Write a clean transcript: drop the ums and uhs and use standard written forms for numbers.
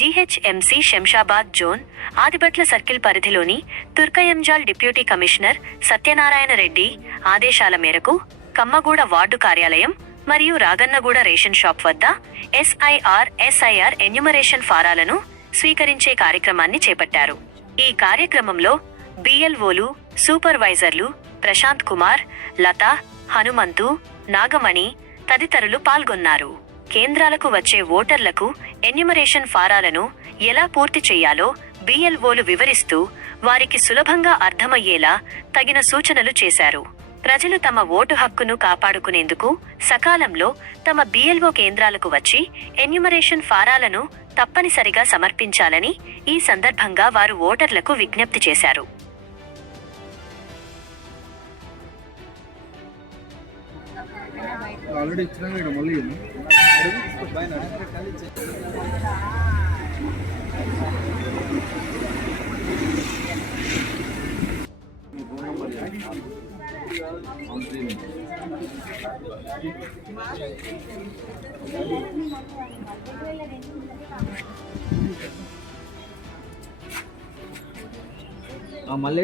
GHMC Shamshabad zone Adibatla circle పరిధిలోని Turkayamjal deputy commissioner Satyanarayana Reddy ఆదేశాల మేరకు కమ్మగూడ వార్డు కార్యాలయం మరియు రాగన్నగూడ రేషన్ షాప్ వద్ద ఎస్ఐఆర్ ఎన్యుమరేషన్ ఫారాలను స్వీకరించే కార్యక్రమాన్ని చేపట్టారు. ఈ కార్యక్రమంలో బిఎల్ఓలు, సూపర్వైజర్లు ప్రశాంత్ కుమార్, లత, హనుమంతు, నాగమణి తదితరులు పాల్గొన్నారు. కేంద్రాలకు వచ్చే ఓటర్లకు ఎన్యుమరేషన్ ఫారాలను ఎలా పూర్తి చేయాలో బిఎల్ఓలు వివరిస్తూ వారికి సులభంగా అర్థమయ్యేలా తగిన సూచనలు చేశారు. ప్రజలు తమ ఓటు హక్కును కాపాడుకునేందుకు సకాలంలో తమ బిఎల్ఓ కేంద్రాలకు వచ్చి ఎన్యుమరేషన్ ఫారాలను తప్పనిసరిగా సమర్పించాలని ఈ సందర్భంగా వారు ఓటర్లకు విజ్ఞప్తి చేశారు. మళ్ళీ